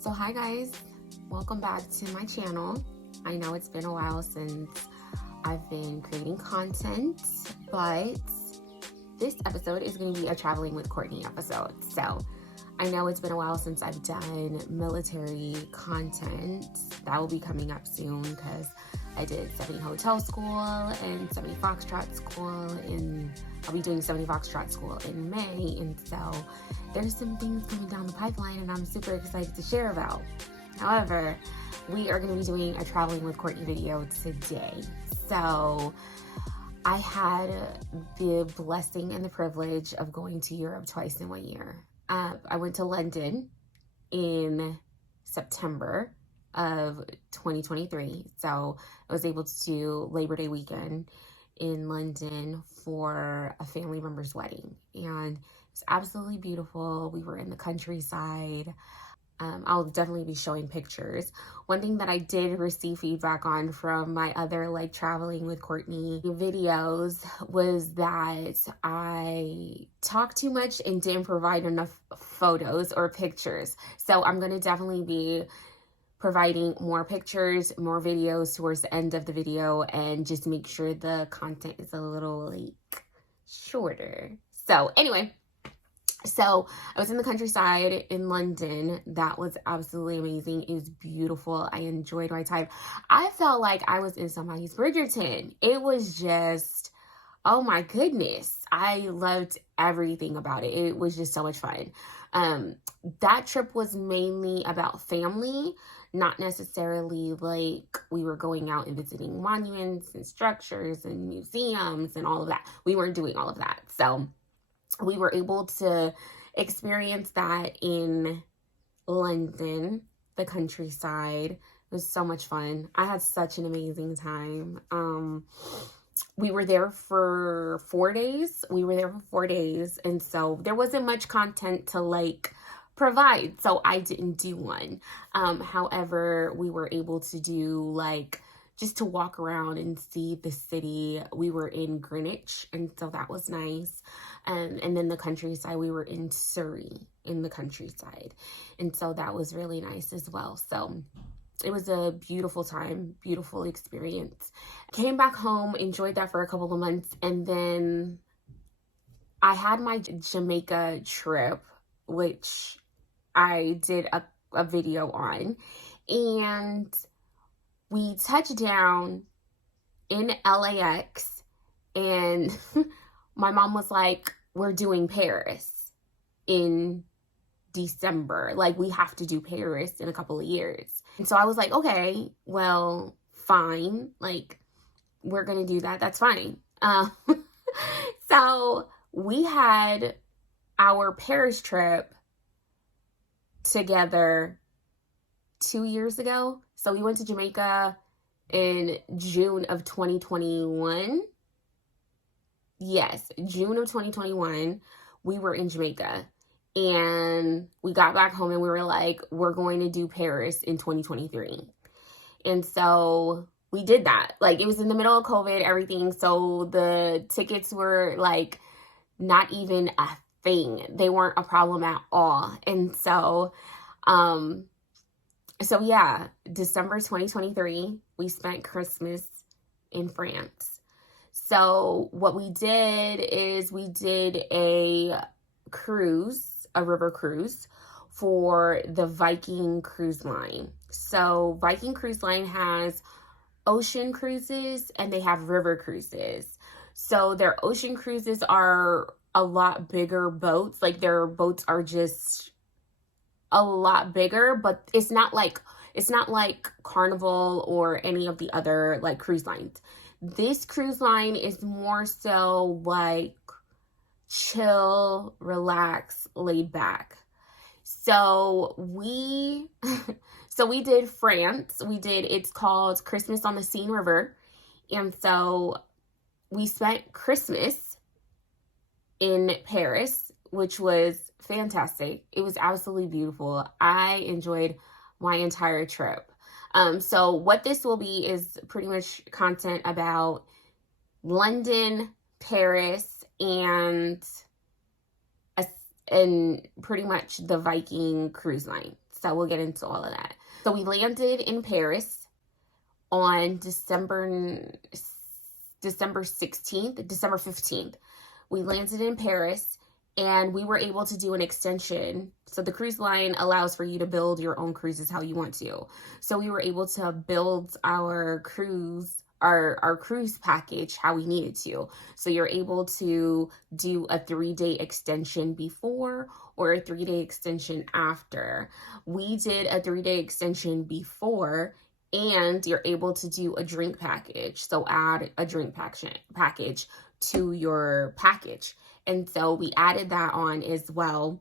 So hi guys, welcome back to my channel. I know it's been a while since I've been creating content, but this episode is going to be a traveling with Courtney episode. So I know it's been a while since I've done military content. That will be coming up soon because I did 70 Hotel School and 70 Foxtrot School, and I'll be doing 70 Foxtrot School in May. And so there's some things coming down the pipeline and I'm super excited to share about. However, we are going to be doing a traveling with Courtney video today. So I had the blessing and the privilege of going to Europe twice in 1 year. I went to London in September of 2023. So I was able to do Labor Day weekend in London for a family member's wedding. And it's absolutely beautiful. We were in the countryside. I'll definitely be showing pictures. One thing that I did receive feedback on from my other traveling with Courtney videos was that I talked too much and didn't provide enough photos or pictures. So I'm going to definitely be providing more pictures, more videos towards the end of the video, and just make sure the content is a little shorter. So anyway, so I was in the countryside in London. That was absolutely amazing. It was beautiful. I enjoyed my time. I felt like I was in somebody's Bridgerton. It was just, oh my goodness. I loved everything about it. It was just so much fun. That trip was mainly about family, not necessarily we were going out and visiting monuments and structures and museums and all of that. We weren't doing all of that. So we were able to experience that in London, the countryside. It was so much fun. I had such an amazing time. We were there for 4 days. And so there wasn't much content to provide. So I didn't do one. However, we were able to do just to walk around and see the city. We were in Greenwich, and so that was nice. And then the countryside, we were in Surrey in the countryside. And so that was really nice as well. So it was a beautiful time, beautiful experience. Came back home, enjoyed that for a couple of months. And then I had my Jamaica trip, which I did a video on. And we touched down in LAX, and my mom was like, we're doing Paris in December. We have to do Paris in a couple of years. And so I was like, okay, well, fine. We're going to do that. That's fine. So we had our Paris trip together 2 years ago. So we went to Jamaica in June of 2021. Yes, June of 2021, we were in Jamaica. And we got back home and we were like, we're going to do Paris in 2023. And so we did that. It was in the middle of COVID, everything. So the tickets were not even a thing. They weren't a problem at all. And so, yeah, December 2023, we spent Christmas in France. So what we did is we did a river cruise for the Viking cruise line. So Viking cruise line has ocean cruises and they have river cruises. So their ocean cruises are a lot bigger boats. Their boats are just a lot bigger, but it's not like Carnival or any of the other cruise lines. This cruise line is more so chill, relax, laid back. So we did France. It's called Christmas on the Seine River. And so we spent Christmas in Paris, which was fantastic. It was absolutely beautiful. I enjoyed my entire trip. So what this will be is pretty much content about London, Paris, and pretty much the Viking cruise line. So we'll get into all of that. So we landed in Paris on December 16th, December 15th. We landed in Paris and we were able to do an extension. So the cruise line allows for you to build your own cruises how you want to. So we were able to build our cruise package how we needed to. So you're able to do a 3-day extension before or a 3-day extension after. We did a 3-day extension before, and you're able to do a drink package. So add a drink package to your package. And so we added that on as well.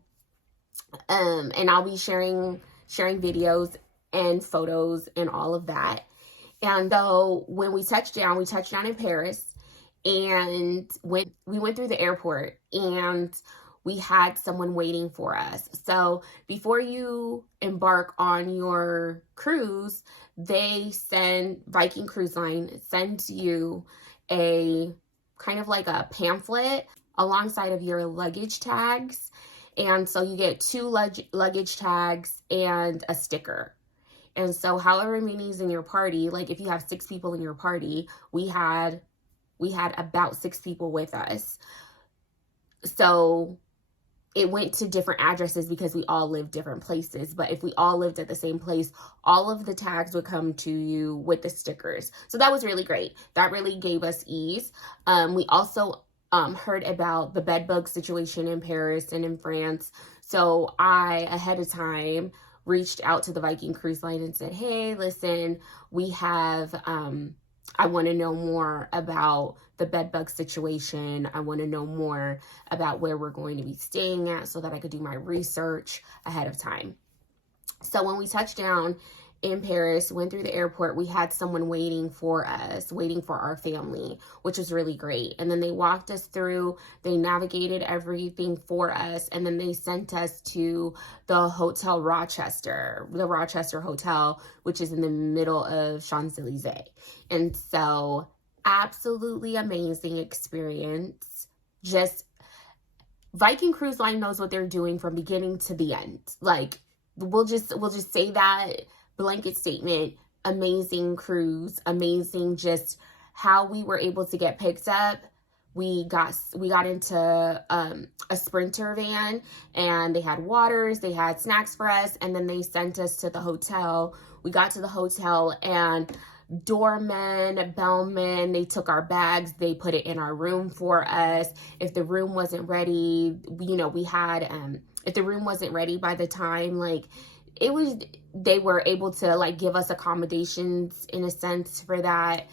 And I'll be sharing videos and photos and all of that. And though when we touched down in Paris, and we went through the airport and we had someone waiting for us. So before you embark on your cruise, Viking Cruise Line sends you a kind of like a pamphlet alongside of your luggage tags. And so you get 2 luggage tags and a sticker. And so however many is in your party, like if you have 6 people in your party, we had about 6 people with us. So it went to different addresses because we all lived different places. But if we all lived at the same place, all of the tags would come to you with the stickers. So that was really great. That really gave us ease. We also heard about the bed bug situation in Paris and in France. So I, ahead of time, reached out to the Viking Cruise Line and said, hey, listen, we have, I want to know more about the bed bug situation. I want to know more about where we're going to be staying at so that I could do my research ahead of time. So when we touched down in Paris, went through the airport, we had someone waiting for us, waiting for our family, which was really great. And then they walked us through, they navigated everything for us, and then they sent us to the Hotel Rochester, the Rochester Hotel, which is in the middle of Champs-Elysees. And so absolutely amazing experience. Just Viking Cruise Line knows what they're doing from beginning to the end. Like we'll just say that blanket statement. Amazing cruise, amazing just how we were able to get picked up. We got into a Sprinter van, and they had waters, they had snacks for us, and then they sent us to the hotel. We got to the hotel, and doormen, bellmen, they took our bags, they put it in our room for us. If the room wasn't ready, we had if the room wasn't ready by the time they were able to give us accommodations in a sense for that.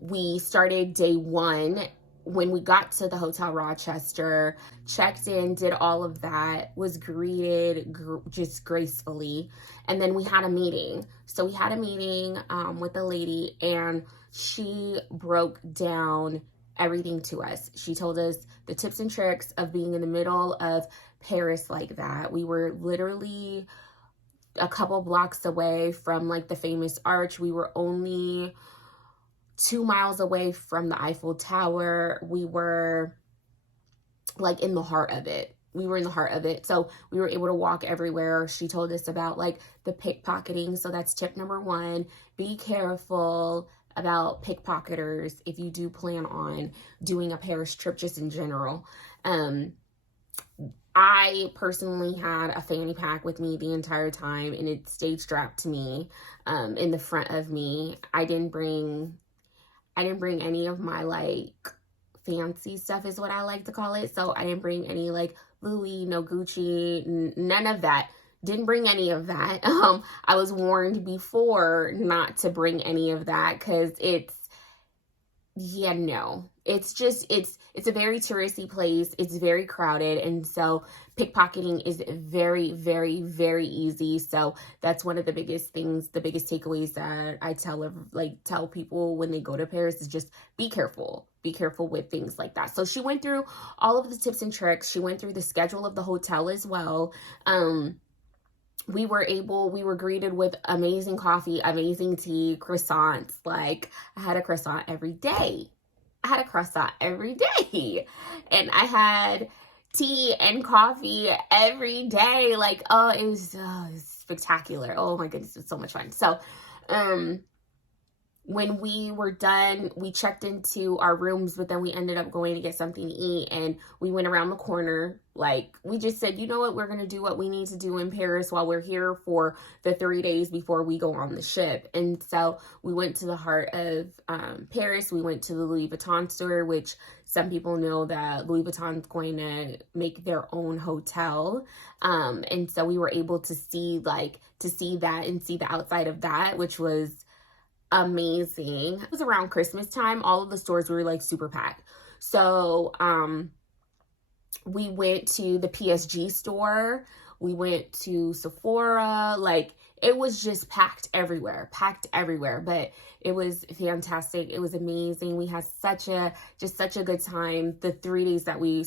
We started day 1 when we got to the Hotel Rochester, checked in, did all of that, was greeted just gracefully. And then we had a meeting. So we had a meeting with a lady, and she broke down everything to us. She told us the tips and tricks of being in the middle of Paris like that. We were literally a couple blocks away from the famous arch. We were only 2 miles away from the Eiffel Tower. We were in the heart of it. So we were able to walk everywhere. She told us about the pickpocketing. So that's tip number 1. Be careful about pickpocketers if you do plan on doing a Paris trip just in general. I personally had a fanny pack with me the entire time, and it stayed strapped to me in the front of me. I didn't bring any of my fancy stuff is what I like to call it. So I didn't bring any Louis, no Gucci, none of that. Didn't bring any of that. I was warned before not to bring any of that because it's a very touristy place. It's very crowded. And so pickpocketing is very, very, very easy. So that's one of the biggest things, the biggest takeaways that I tell people when they go to Paris is just be careful. Be careful with things like that. So she went through all of the tips and tricks. She went through the schedule of the hotel as well. We were greeted with amazing coffee, amazing tea, croissants. I had a croissant every day. And I had tea and coffee every day. Like, oh, it was spectacular. Oh my goodness, it was so much fun. So, when we were done, we checked into our rooms, but then we ended up going to get something to eat, and we went around the corner. Like, we just said, you know what, we're going to do what we need to do in Paris while we're here for the 3 days before we go on the ship. And so we went to the heart of Paris. We went to the Louis Vuitton store, which some people know that Louis Vuitton is going to make their own hotel. And so we were able to see that and see the outside of that, which was amazing. It was around Christmas time. All of the stores were like super packed. So we went to the PSG store. We went to Sephora. Like, it was just packed everywhere. But it was fantastic. It was amazing. We had such a good time. The 3 days that we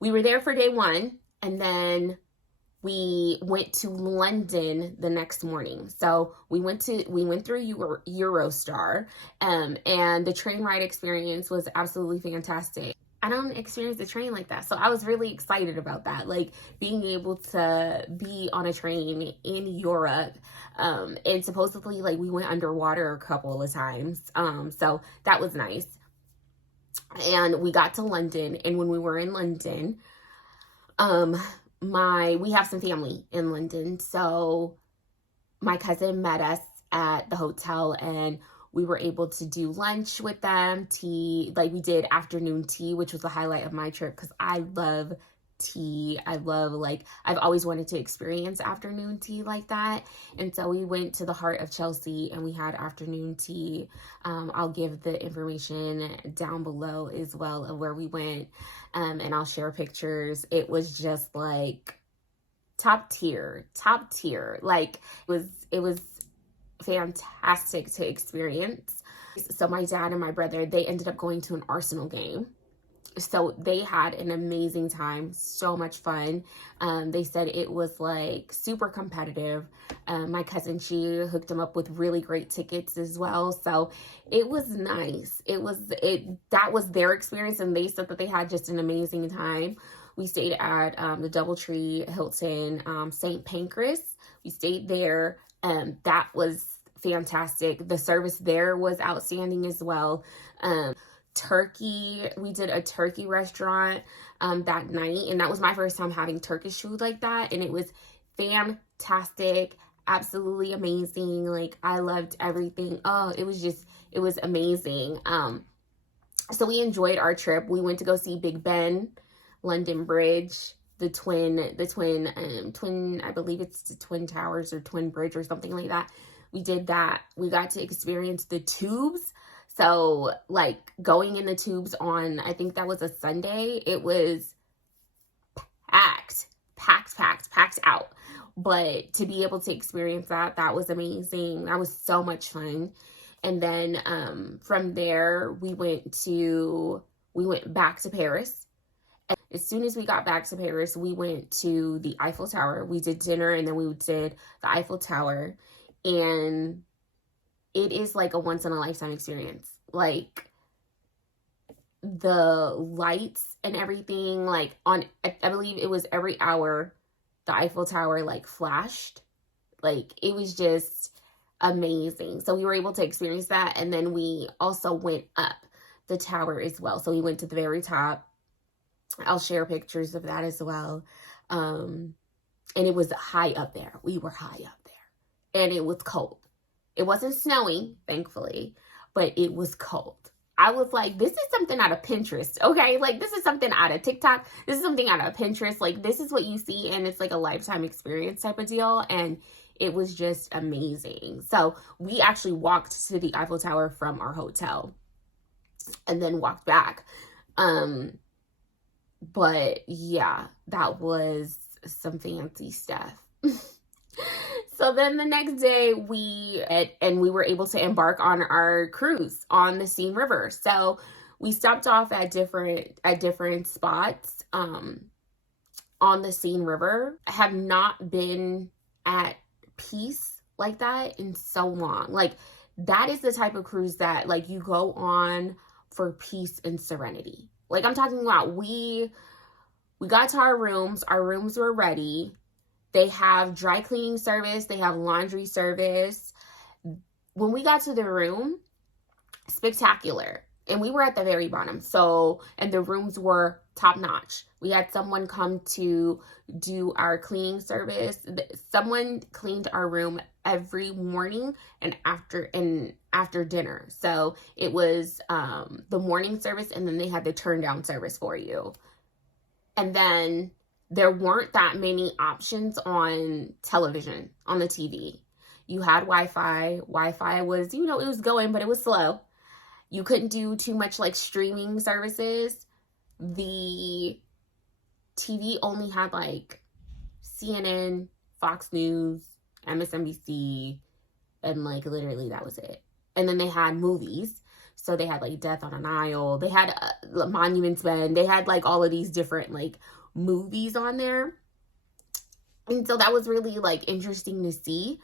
were there for day one, and then we went to London the next morning. So we went through Eurostar, and the train ride experience was absolutely fantastic. I don't experience the train like that, so I was really excited about that, like being able to be on a train in Europe. And supposedly, like, we went underwater a couple of times, so that was nice. And we got to London, and when we were in London, we have some family in London, so my cousin met us at the hotel, and we were able to do lunch with them, tea, like we did afternoon tea, which was the highlight of my trip, because I love tea. I've always wanted to experience afternoon tea like that. And so we went to the heart of Chelsea and we had afternoon tea. I'll give the information down below as well of where we went, and I'll share pictures. It was just like top tier. Like, it was fantastic to experience. So my dad and my brother, they ended up going to an Arsenal game. So they had an amazing time, so much fun. They said it was like super competitive. My cousin, she hooked them up with really great tickets as well. So it was nice. That was their experience, and they said that they had just an amazing time. We stayed at the Doubletree Hilton, St. Pancras. We stayed there. That was fantastic. The service there was outstanding as well. Turkey, we did a turkey restaurant that night, and that was my first time having Turkish food like that, and it was fantastic, absolutely amazing. Like, I loved everything. It was amazing. So we enjoyed our trip. We went to go see Big Ben, London Bridge, the twin, I believe it's the Twin Towers or Twin Bridge or something like that. We did that. We got to experience the tubes. So, like, going in the tubes on, I think that was a Sunday, it was packed out. But to be able to experience that was amazing. That was so much fun. And then from there, we went back to Paris. And as soon as we got back to Paris, we went to the Eiffel Tower. We did dinner, and then we did the Eiffel Tower. And it is like a once-in-a-lifetime experience. Like, the lights and everything, like, I believe it was every hour the Eiffel Tower, like, flashed. Like, it was just amazing. So we were able to experience that. And then we also went up the tower as well. So we went to the very top. I'll share pictures of that as well. And it was high up there. We were high up there. And it was cold. It wasn't snowing, thankfully, but it was cold. I was like, this is something out of Pinterest, okay? Like, this is something out of TikTok. This is something out of Pinterest. Like, this is what you see, and it's like a lifetime experience type of deal. And it was just amazing. So we actually walked to the Eiffel Tower from our hotel and then walked back. But yeah, that was some fancy stuff. So then the next day we were able to embark on our cruise on the Seine River. So we stopped off at different spots on the Seine River. I have not been at peace like that in so long. Like, that is the type of cruise that, like, you go on for peace and serenity. Like, I'm talking about, we we got to our rooms were ready. They have dry cleaning service, they have laundry service. When we got to the room, spectacular. And we were at the very bottom. So, and the rooms were top notch. We had someone come to do our cleaning service. Someone cleaned our room every morning and after dinner. So it was the morning service, and then they had the turn down service for you. And then there weren't that many options on television, on the TV. You had Wi-Fi. Wi-Fi was, it was going, but it was slow. You couldn't do too much like streaming services. The TV only had like CNN, Fox News, MSNBC, and like literally that was it. And then they had movies. So they had like Death on a Nile. They had Monuments Men. They had like all of these different like movies on there. And so that was really like interesting to see.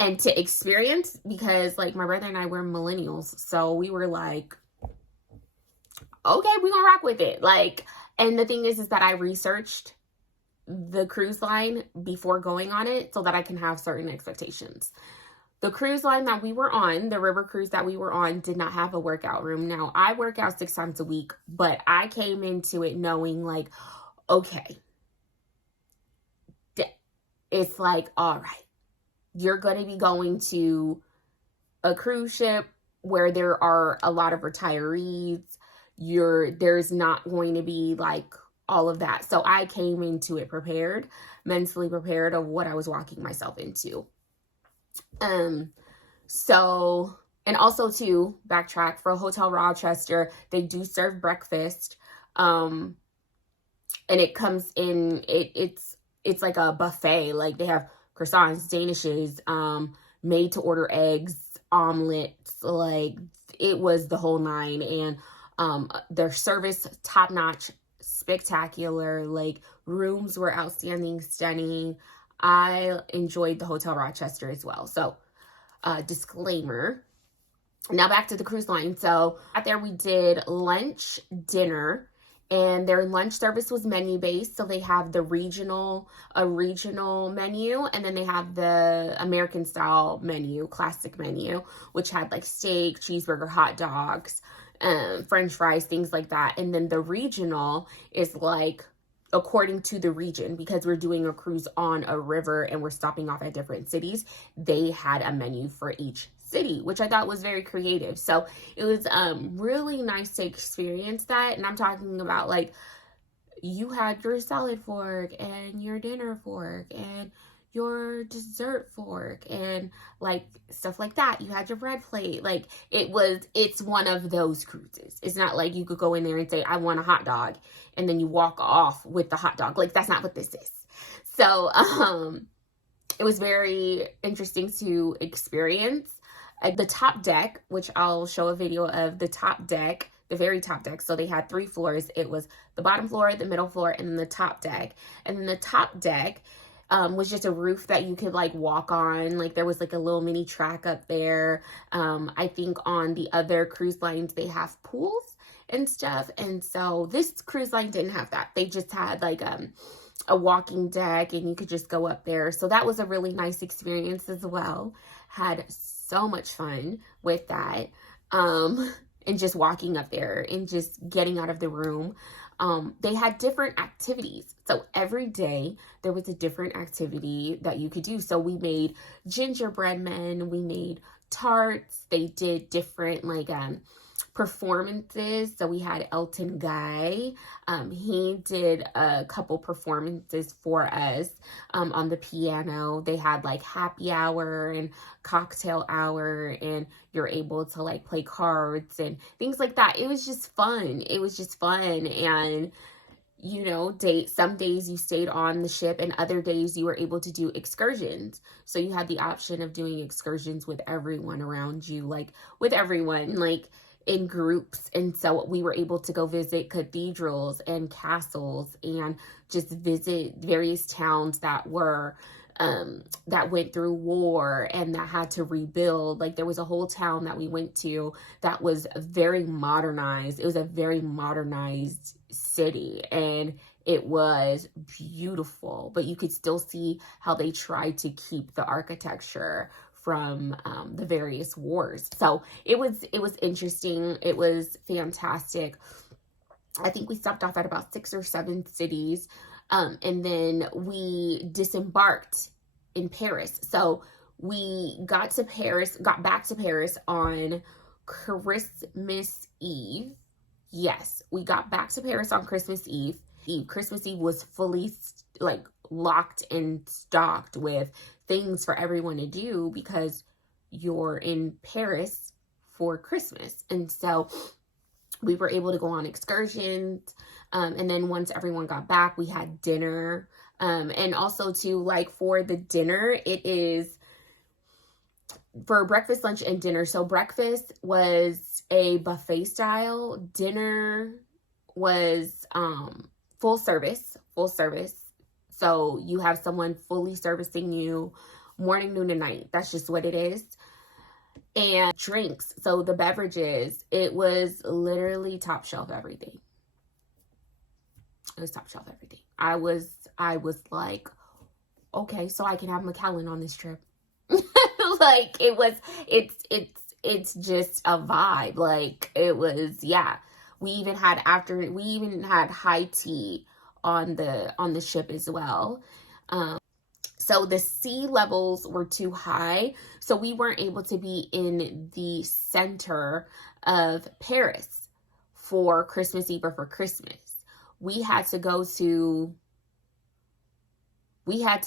And to experience, because like my brother and I were millennials, so we were like, okay, we're gonna rock with it. Like, and the thing is that I researched the cruise line before going on it so that I can have certain expectations. The cruise line that we were on, the river cruise that we were on, did not have a workout room. Now, I work out 6 times a week, but I came into it knowing like, okay, it's like, all right. You're going to be going to a cruise ship where there are a lot of retirees. There's not going to be like all of that. So I came into it prepared, mentally prepared of what I was walking myself into. So, and also to backtrack, for Hotel Rochester, they do serve breakfast. And it comes in, it's like a buffet. Like they have croissants, danishes, made to order eggs, omelets, like it was the whole nine. And their service, top notch, spectacular, like rooms were outstanding, stunning. I enjoyed the Hotel Rochester as well. So disclaimer. Now back to the cruise line. So out there we did lunch, dinner, and their lunch service was menu based. So they have a regional menu, and then they have the American style menu, classic menu, which had like steak, cheeseburger, hot dogs, French fries, things like that. And then the regional is like according to the region, because we're doing a cruise on a river and we're stopping off at different cities. They had a menu for each city, which I thought was very creative. So it was really nice to experience that. And I'm talking about like you had your salad fork and your dinner fork and your dessert fork and like stuff like that. You had your bread plate. Like it's one of those cruises. It's not like you could go in there and say, I want a hot dog, and then you walk off with the hot dog. Like that's not what this is. So it was very interesting to experience. The top deck, which I'll show a video of the top deck, the very top deck. So they had 3 floors. It was the bottom floor, the middle floor, and then the top deck. And then the top deck was just a roof that you could like walk on. Like there was like a little mini track up there. I think on the other cruise lines, they have pools and stuff. And so this cruise line didn't have that. They just had like a walking deck, and you could just go up there. So that was a really nice experience as well. Had so much fun with that. And just walking up there and just getting out of the room. They had different activities. So every day there was a different activity that you could do. So we made gingerbread men, we made tarts. They did different like performances. So we had Elton Guy. He did a couple performances for us on the piano. They had like happy hour and cocktail hour, and you're able to like play cards and things like that. It was just fun. And you know, some days you stayed on the ship, and other days you were able to do excursions. So you had the option of doing excursions with everyone around you, like with everyone, like in groups. And so we were able to go visit cathedrals and castles and just visit various towns that were that went through war and that had to rebuild. Like there was a whole town that we went to that was very modernized. It was a very modernized city, and it was beautiful, but you could still see how they tried to keep the architecture from the various wars. So it was interesting. It was fantastic. I think we stopped off at about 6 or 7 cities. And then we disembarked in Paris. So we got back to Paris on Christmas Eve. Yes, we got back to Paris on Christmas Eve. Christmas Eve was fully like locked and stocked with things for everyone to do because you're in Paris for Christmas. And so we were able to go on excursions. And then once everyone got back, we had dinner. And also too, like for the dinner, it is for breakfast, lunch, and dinner. So breakfast was a buffet style. Dinner was full service. So you have someone fully servicing you morning, noon, and night. That's just what it is. And drinks, so the beverages, it was literally top shelf everything. It was top shelf everything. I was like, okay, so I can have Macallan on this trip. Like it's just a vibe. Like it was, yeah. We even had high tea on the ship as well. So the sea levels were too high, so we weren't able to be in the center of Paris for Christmas Eve or for Christmas. We had to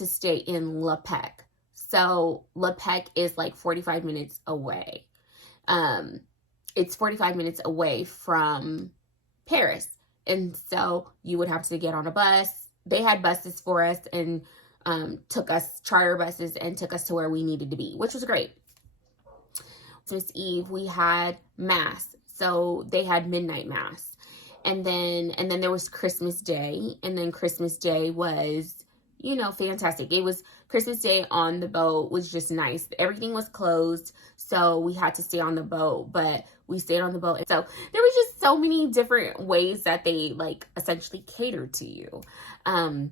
stay in Pecq. So Pecq is like 45 minutes away. It's 45 minutes away from Paris. And so you would have to get on a bus. They had buses for us and charter buses and took us to where we needed to be, which was great. Christmas Eve, we had mass. So they had midnight mass. And then there was Christmas Day. And then Christmas Day was, fantastic. It was Christmas Day on the boat was just nice. Everything was closed, so we had to stay on the boat, but we stayed on the boat. So there was just so many different ways that they like essentially catered to you. And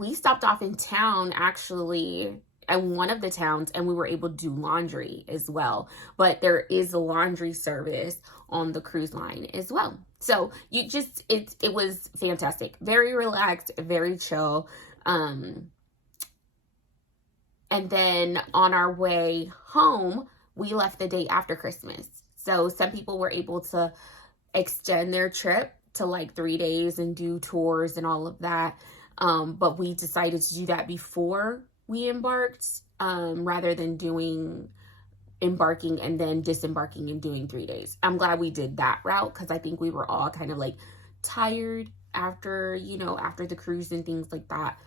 we stopped off in town actually at one of the towns, and we were able to do laundry as well. But there is a laundry service on the cruise line as well. So it was fantastic. Very relaxed, very chill. And then on our way home, we left the day after Christmas. So some people were able to extend their trip to like 3 days and do tours and all of that. But we decided to do that before we embarked, rather than embarking and then disembarking and doing 3 days. I'm glad we did that route because I think we were all kind of like tired after the cruise and things like that.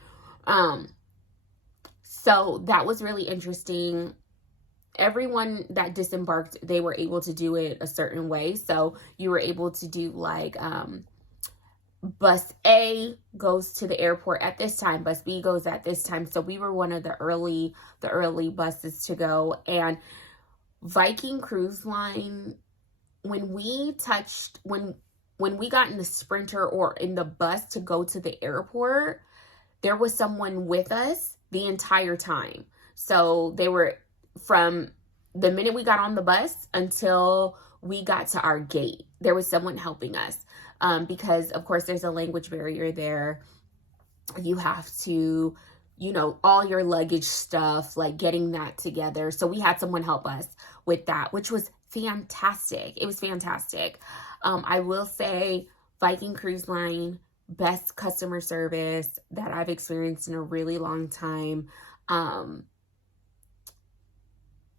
So that was really interesting. Everyone that disembarked, they were able to do it a certain way. So you were able to do like, bus A goes to the airport at this time, bus B goes at this time. So we were one of the early buses to go. And Viking Cruise Line, when we got in the Sprinter or in the bus to go to the airport, there was someone with us the entire time. So they were from the minute we got on the bus until we got to our gate. There was someone helping us. Because of course there's a language barrier there. You have to, all your luggage stuff, like getting that together. So we had someone help us with that, which was fantastic. It was fantastic. I will say Viking Cruise Line, best customer service that I've experienced in a really long time.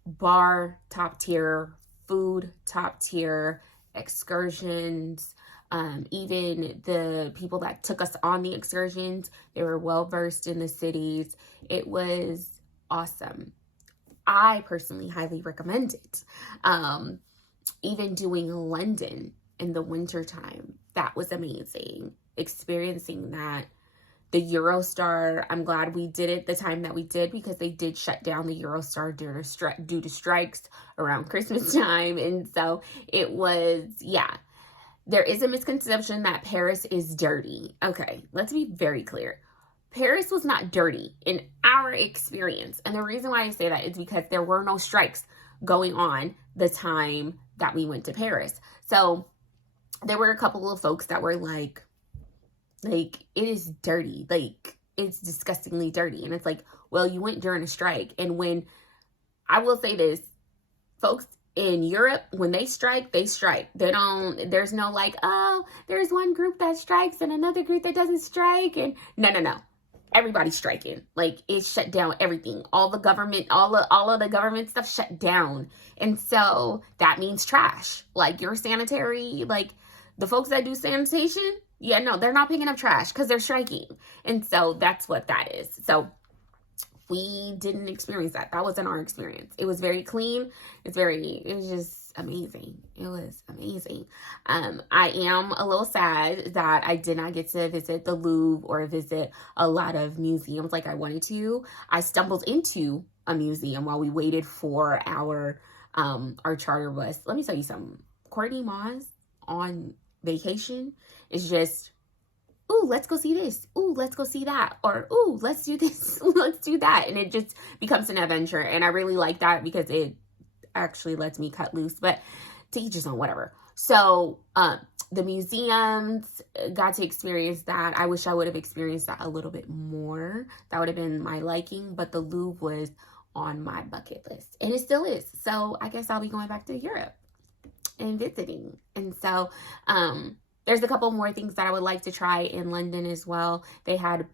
Bar, top tier, food, top tier, excursions. Even the people that took us on the excursions, they were well versed in the cities. It was awesome. I personally highly recommend it. Even doing London in the wintertime, that was amazing. Experiencing that The Eurostar, I'm glad we did it the time that we did, because they did shut down the Eurostar due to strikes around Christmas time. And so it was, yeah. There is a misconception that Paris is dirty. Okay, let's be very clear. Paris was not dirty in our experience. And the reason why I say that is because there were no strikes going on the time that we went to Paris. So there were a couple of folks that were like, it is dirty. Like, it's disgustingly dirty. And it's like, well, you went during a strike. And when, I will say this, folks in Europe, when they strike, they strike. There's no like, oh, there's one group that strikes and another group that doesn't strike. And no. Everybody's striking. Like, it shut down everything. All the government, all of the government stuff shut down. And so that means trash. Like, your sanitary, like the folks that do sanitation, yeah, no, they're not picking up trash because they're striking. And so that's what that is. So we didn't experience that. That wasn't our experience. It was very clean. It was just amazing. It was amazing. I am a little sad that I did not get to visit the Louvre or visit a lot of museums like I wanted to. I stumbled into a museum while we waited for our charter bus. Let me tell you something. Courtney Moss on vacation is just, ooh, let's go see this. Ooh, let's go see that. Or, ooh, let's do this. Let's do that. And it just becomes an adventure. And I really like that because it actually lets me cut loose. But to each his own, whatever. So the museums, got to experience that. I wish I would have experienced that a little bit more. That would have been my liking. But the Louvre was on my bucket list. And it still is. So I guess I'll be going back to Europe and visiting. And so there's a couple more things that I would like to try in London as well. They had,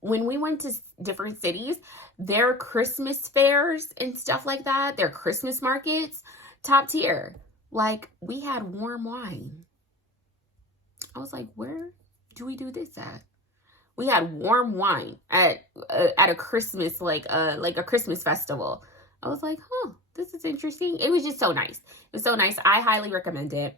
when we went to different cities, their Christmas fairs and stuff like that, their Christmas markets, top tier. Like, we had warm wine. I was like, where do we do this at? We had warm wine at a Christmas, like a Christmas festival. I was like, huh, this is interesting. It was just so nice. It was so nice. I highly recommend it.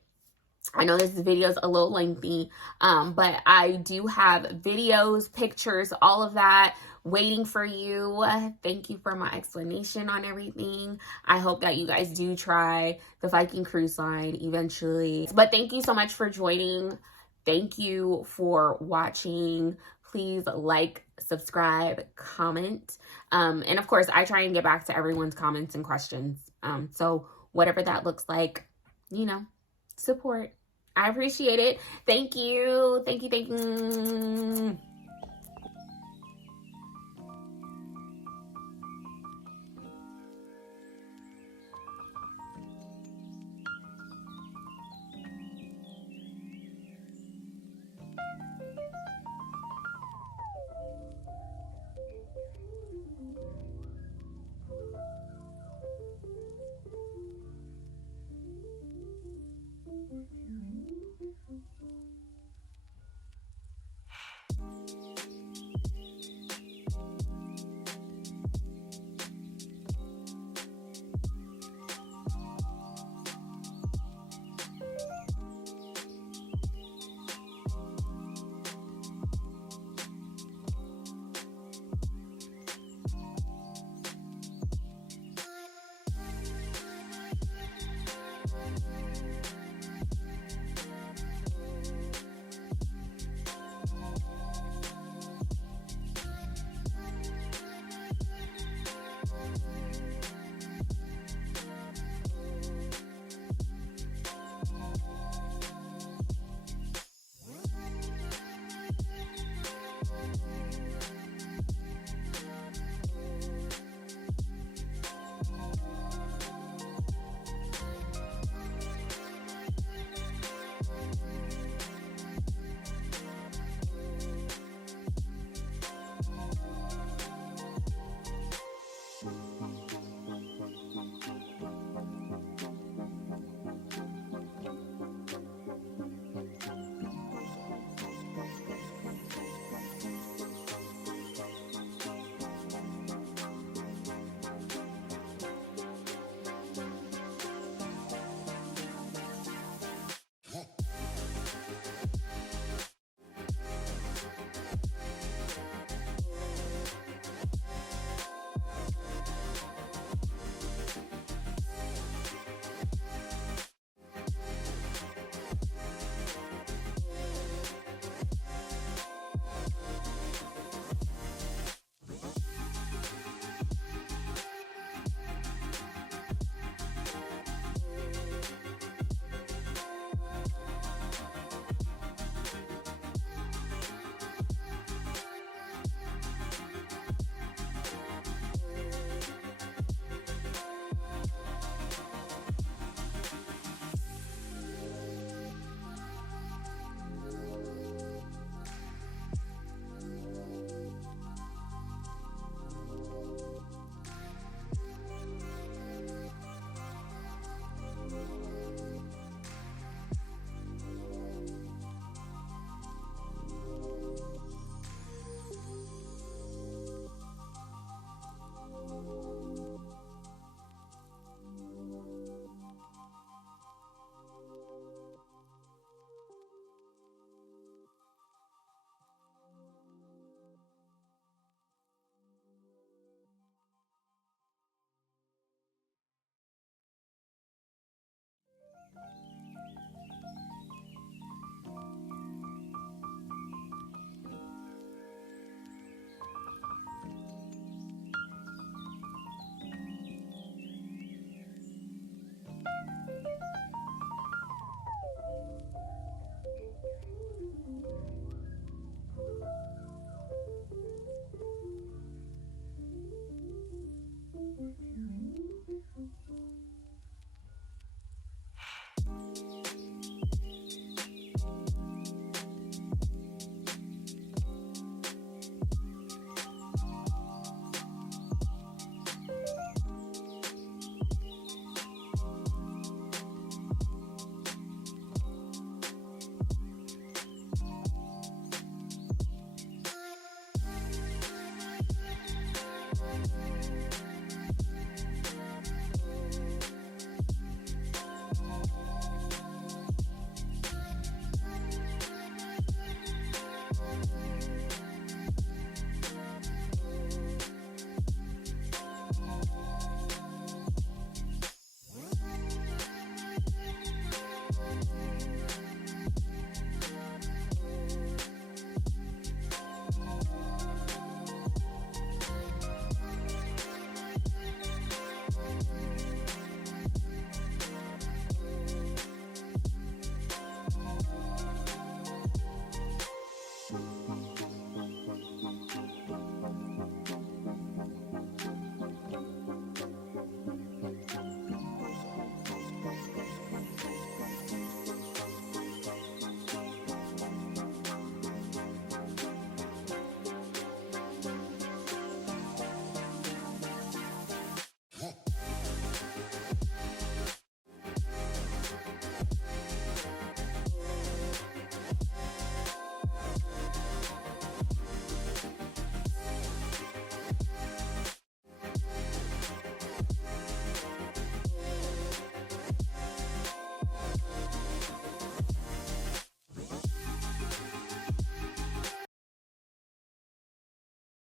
I know this video is a little lengthy, but I do have videos, pictures, all of that waiting for you. Thank you for my explanation on everything. I hope that you guys do try the Viking cruise line eventually. But thank you so much for joining. Thank you for watching. Please like, subscribe, comment. And of course, I try and get back to everyone's comments and questions. So whatever that looks like, you know, support. I appreciate it. Thank you. Thank you.